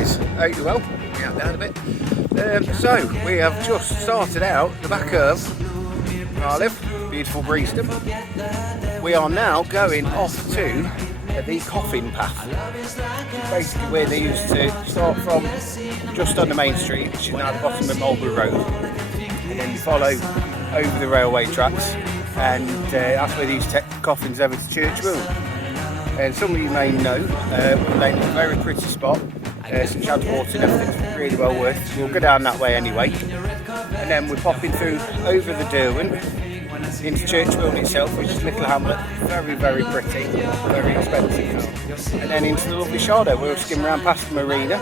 guys, hope you're well. Me out down a bit. So we have just started out the back of where I live, beautiful Breeston. We are now going off to the Coffin Path, basically where they used to start from just on the main street, which is now the bottom of Mulberry Road, and then you follow over the railway tracks, and that's where they used to take the coffins over to Church Will. And some of you may know, Lane is a very pretty spot. St Chad's Water and everything's really well worth. We'll go down that way anyway. And then we're popping through over the Derwent into Church Will itself, which is a little hamlet. Very, very pretty, very expensive. And then into the lovely Shardo. We'll skim around past the marina.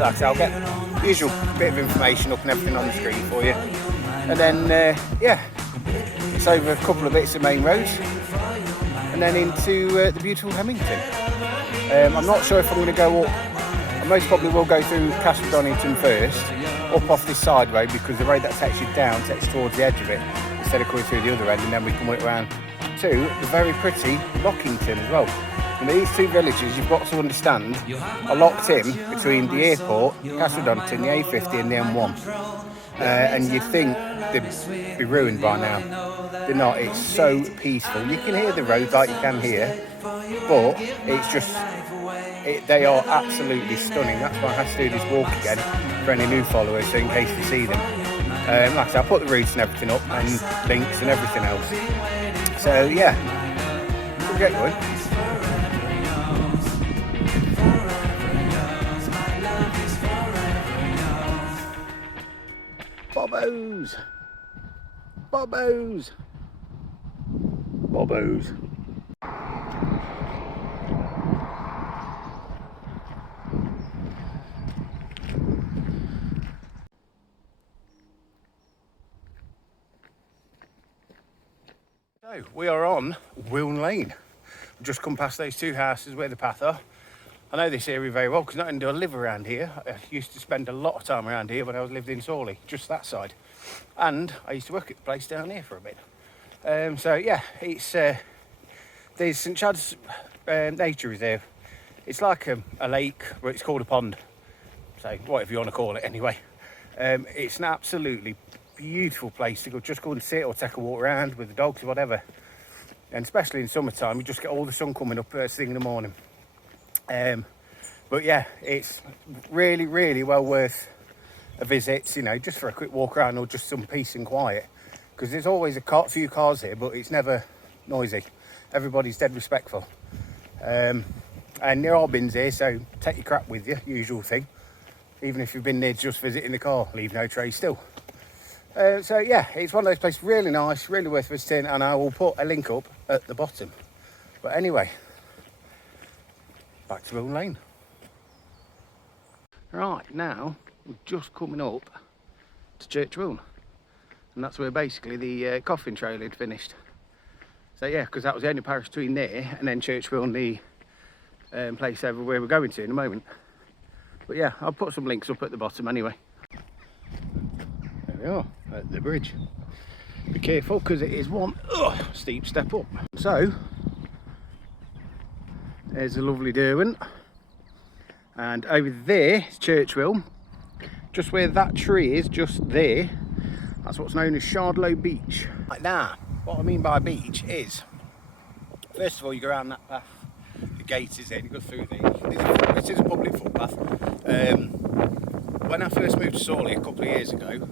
Like I say, I'll get the usual bit of information up and everything on the screen for you. And then, yeah, it's over a couple of bits of main roads. And then into the beautiful Hemmington. I'm not sure if I'm going to go up. I most probably will go through Castle Donington first, up off this side road, because the road that takes you down takes you towards the edge of it instead of coming through the other end, and then we can work around to the very pretty Lockington as well. And these two villages, you've got to understand, are locked in between the airport, Castle Donington, the A50 and the M1. And you'd think they'd be ruined by now. They're not. It's so peaceful. You can hear the roads like you can here, but it's just, they are absolutely stunning. That's why I had to do this walk again for any new followers, so in case they see them. Like I said, I'll put the routes and everything up, and links and everything else. So yeah, we'll get going. Bobbos! Bobbos! Bobbos! So we are on Wiln Lane. We've just come past those two houses where the path are. I know this area very well because not only do I live around here, I used to spend a lot of time around here when I lived in Sawley, just that side. And I used to work at the place down here for a bit. So yeah, it's there's St Chad's Nature Reserve. It's like a lake, but it's called a pond. So whatever you want to call it anyway. It's an absolutely beautiful place to go, just go and sit or take a walk around with the dogs or whatever. And especially in summertime, you just get all the sun coming up first thing in the morning. But yeah, it's really, really well worth a visit, you know, just for a quick walk around or just some peace and quiet, because there's always a few cars here, but it's never noisy. Everybody's dead respectful. And there are bins here, so take your crap with you, usual thing. Even if you've been there just visiting the car, leave no trace still. So yeah, it's one of those places, really nice, really worth visiting, and I will put a link up at the bottom. But anyway, back to Wiln Lane. Right, now we're just coming up to Church Will, and that's where basically the coffin trail had finished. So yeah, because that was the only parish between there and then Church Will and the place over where we're going to in a moment. But yeah, I'll put some links up at the bottom anyway. There we are, at the bridge. Be careful because it is one steep step up. So there's a lovely Derwent, and over there is Church Will. Just where that tree is, just there, that's what's known as Shardlow Beach. Like now, what I mean by beach is, first of all, you go around that path, the gate is there, you go through there. This is a public footpath. When I first moved to Sawley a couple of years ago,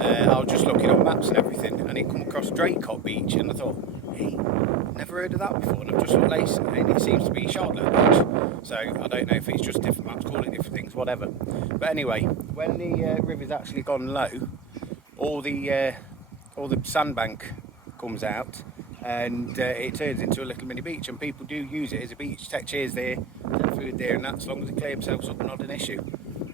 I was just looking on maps and everything, and it come across Draycott Beach, and I thought, hey, never heard of that before, and I've just looked later, and it seems to be Shardlow Beach. So I don't know if it's just different maps, call it different things, whatever. But anyway, when the river's actually gone low, all the sandbank comes out, and it turns into a little mini beach, and people do use it as a beach, take chairs there, take food there, and that, as long as they clear themselves up, not an issue.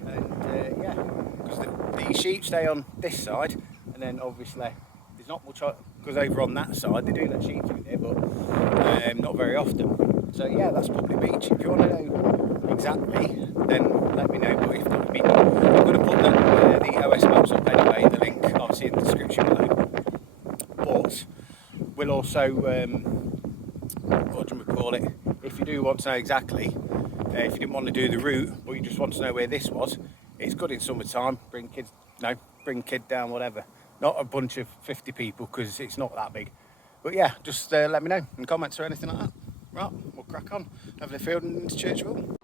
And yeah, because the sheep stay on this side, and then obviously there's not much, because over on that side they do let sheep through there, but not very often. So yeah, that's public beach. If you want to know exactly, then let me know. But if not, I'm going to put the OS maps up anyway, the link obviously in the description below. But we'll also, what do we call it, if you do want to know exactly, if you didn't want to do the route, but you just just want to know where this was, it's good in summertime. Bring kids, bring kid down, whatever. Not a bunch of 50 people because it's not that big. But yeah, just let me know in comments or anything like that. Right, we'll crack on over the field and into Churchville.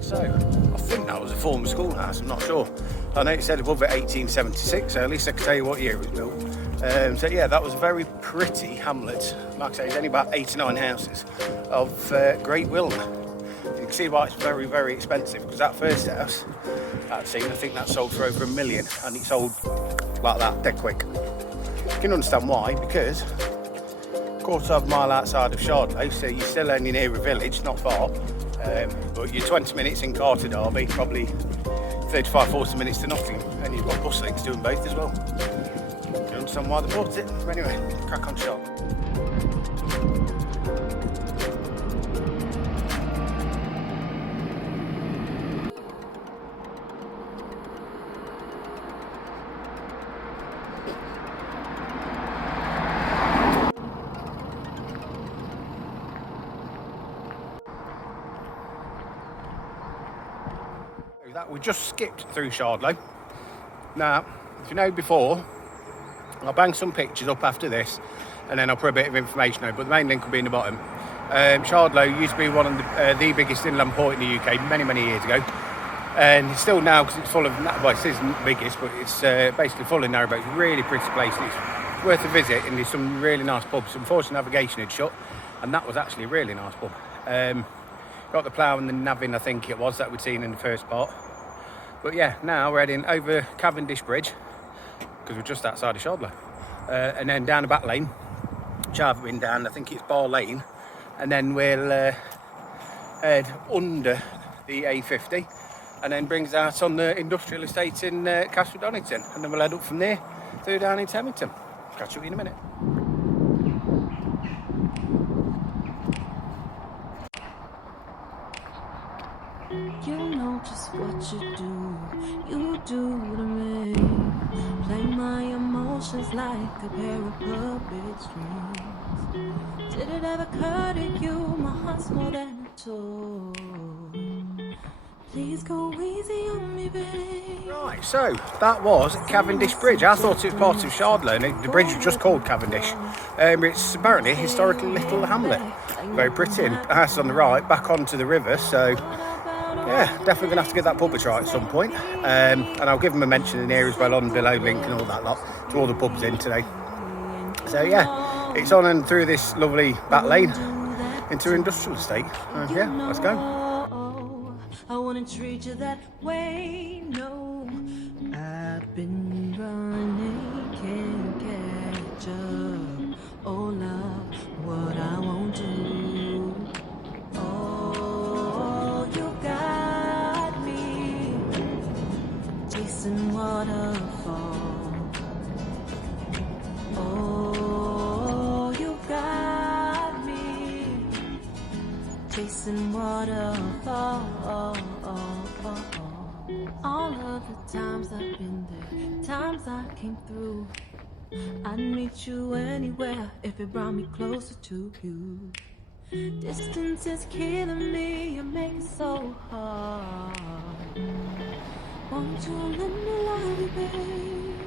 So, I think that was a former schoolhouse, I'm not sure. I know it said above it 1876, so at least I can tell you what year it was built. So yeah, that was a very pretty hamlet. Like I say, there's only about 8 or 9 houses of Great Wilna. You can see why it's very, very expensive, because that first house, I've seen, I think that sold for over £1 million, and it sold like that, dead quick. You can understand why, because quarter of a mile outside of Shardlow, so you're still only near a village, not far. But you're 20 minutes in car to Derby, probably 35-40 minutes to Nottingham, and you've got bus links doing both as well. You can understand why they bought it. But anyway, crack on shot. That we just skipped through Shardlow. Now, if you know before, I'll bang some pictures up after this, and then I'll put a bit of information over, but the main link will be in the bottom. Shardlow used to be one of the biggest inland port in the UK many years ago, and it's still now because it's full of, well, it isn't the biggest, but it's basically full of narrowboats. Really pretty place. It's worth a visit, and there's some really nice pubs. Unfortunately, navigation had shut, and that was actually a really nice pub. Got the plough and the navving, I think it was, that we'd seen in the first part. But yeah, now we're heading over Cavendish Bridge, because we're just outside of Shardlow. And then down the back lane, which I've been down, I think it's Bar Lane. And then we'll head under the A50, and then brings out on the industrial estate in Castle Donington. And then we'll head up from there through down into Hemmington. Catch you in a minute. You know just what you do to me. Play my emotions like a pair of puppet strings. Did it ever occur to you my heart's more than a toy? Please go easy on me, babe. Right, so that was Cavendish Bridge. I thought it was part of Shardlow, and the bridge was just called Cavendish. It's apparently a historic little hamlet. Very pretty, and the house on the right, back onto the river, so yeah, definitely going to have to get that pub a try at some point. And I'll give them a mention in here as well on below link and all that lot to all the pubs in today. So yeah, it's on and through this lovely back lane into industrial estate. Yeah, let's go. I want to treat you that way, no. I've been running, can't catch up. Oh love, what I won't do. Oh, you got me chasing waterfall. Oh, you got me chasing waterfall. All of the times I've been there, times I came through, I'd meet you anywhere if it brought me closer to you. Distance is killing me, you make it so hard. Won't you let me love you, babe?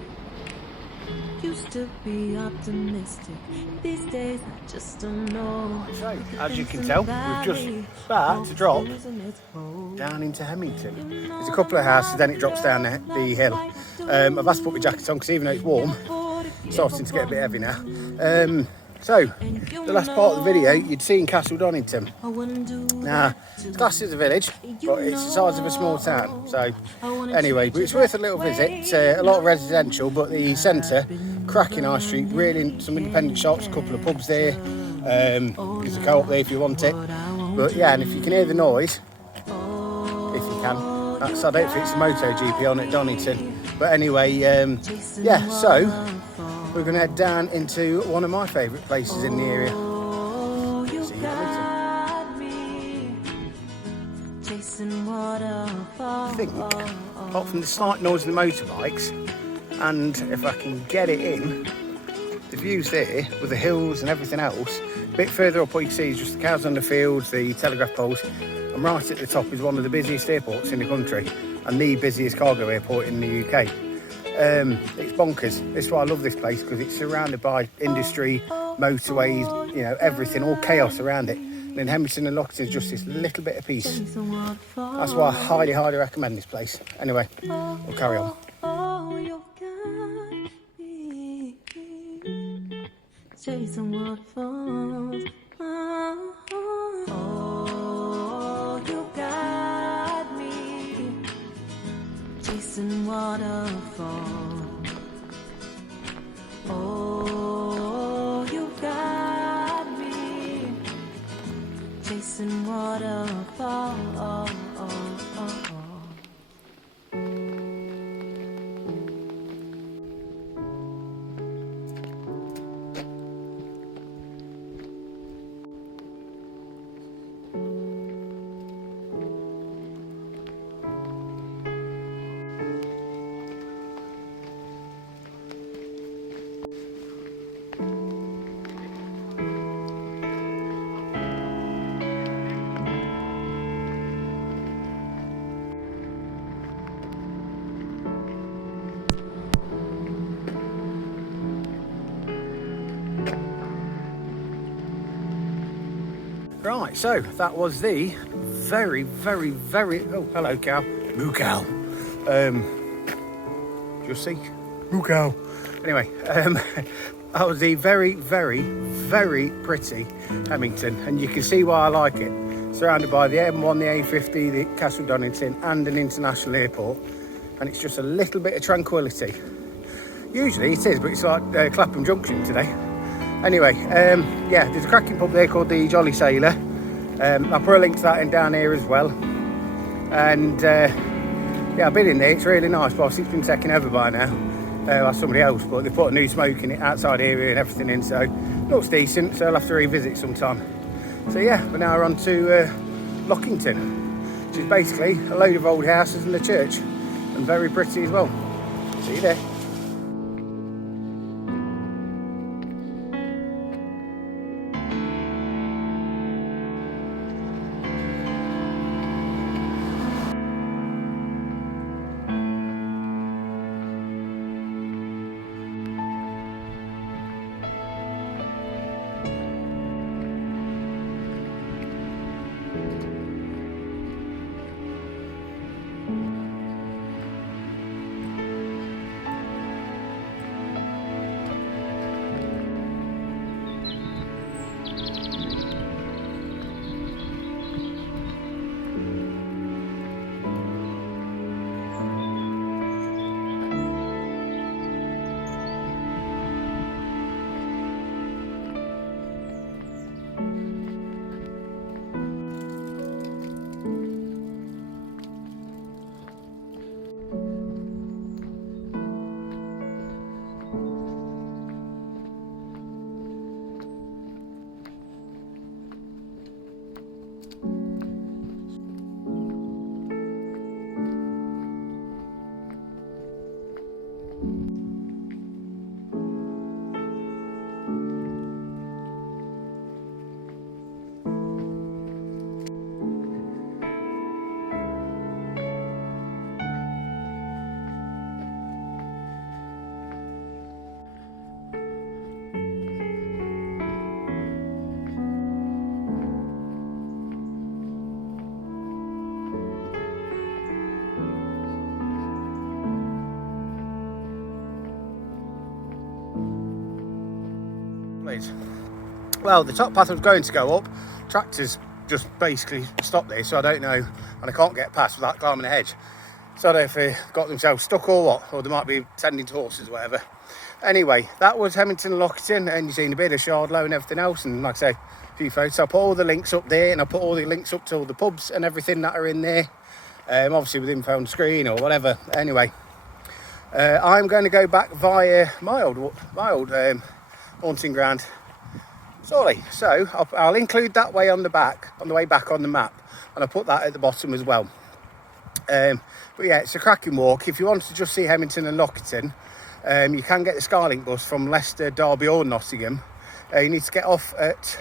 Used to be optimistic, these days I just don't know. So, as you can tell, we've just started to drop down into Hemmington. There's a couple of houses, then it drops down the hill. I've asked to put my jacket on because even though it's warm, it's starting to get a bit heavy now. So, the last part of the video, you'd seen Castle Donington. Now, it's classed as a village, but it's the size of a small town. So, anyway, but it's worth a little visit. It's a lot of residential, but the centre, cracking high street, really some independent shops, a couple of pubs there. There's a co-op there if you want it. But yeah, and if you can hear the noise, if you can, that's, I don't think it's a MotoGP on at Donington. But anyway, yeah, so we're going to head down into one of my favourite places in the area. See you later. I think, apart from the slight noise of the motorbikes, and if I can get it in, the views there with the hills and everything else. A bit further up, what you can see is just the cows on the fields, the telegraph poles, and right at the top is one of the busiest airports in the country and the busiest cargo airport in the UK. It's bonkers. This is why I love this place, because it's surrounded by industry, motorways, you know, everything, all chaos around it. And then Hemmington and Lockington is just this little bit of peace. That's why I highly, highly recommend this place. Anyway, we'll carry on. Chasing waterfalls. Oh, you got me chasing waterfalls. Oh, you got me chasing waterfalls. Right, so that was the very, oh, hello cow, moo cow, you'll see, moo cow. Anyway, that was the very pretty Hemmington, and you can see why I like it. Surrounded by the M1, the A50, the Castle Donington, and an international airport, and it's just a little bit of tranquility. Usually it is, but it's like Clapham Junction today. Anyway, yeah, there's a cracking pub there called the Jolly Sailor. I'll put a link to that in down here as well. And yeah, I've been in there, it's really nice, but obviously it's been taken over by now by somebody else, but they put a new smoke in it, outside area and everything in, so looks decent, so I'll have to revisit sometime. So yeah, but now we're on to Lockington, which is basically a load of old houses and a church, and very pretty as well. See you there. Please. well, the top path I was going to go up, tractors just basically stopped there, so I don't know, and I can't get past without climbing a hedge. So I don't know if they got themselves stuck or what, or they might be tending to horses or whatever. Anyway, that was Hemmington and Lockington, and you've seen a bit of Shardlow and everything else, and like I say, a few photos. So I put all the links up there, and I put all the links up to all the pubs and everything that are in there, obviously with info on the screen or whatever. Anyway, I'm going to go back via my old haunting ground, Sorry. So I'll include that way on the way back on the map, and I'll put that at the bottom as well. But yeah, it's a cracking walk. If you want to just see Hemmington and Lockington, you can get the Skylink bus from Leicester, Derby or Nottingham. You need to get off at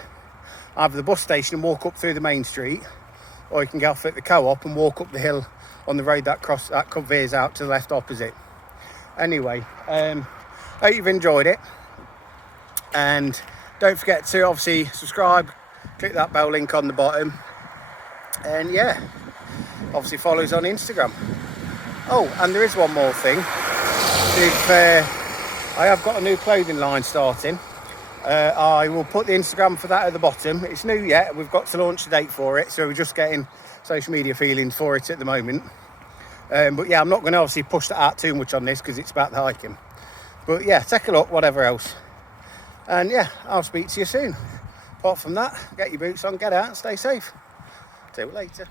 either the bus station and walk up through the main street, or you can get off at the co-op and walk up the hill on the road that veers out to the left opposite. Anyway, hope you've enjoyed it, and don't forget to obviously subscribe, click that bell link on the bottom, and yeah, obviously follow us on Instagram. Oh, and there is one more thing. I have got a new clothing line starting. I will put the Instagram for that at the bottom. It's new yet, we've got to launch a date for it, so we're just getting social media feelings for it at the moment. But yeah, I'm not going to obviously push that out too much on this because it's about the hiking. But yeah, take a look, whatever else. And yeah, I'll speak to you soon. Apart from that, get your boots on, get out and stay safe. See you later.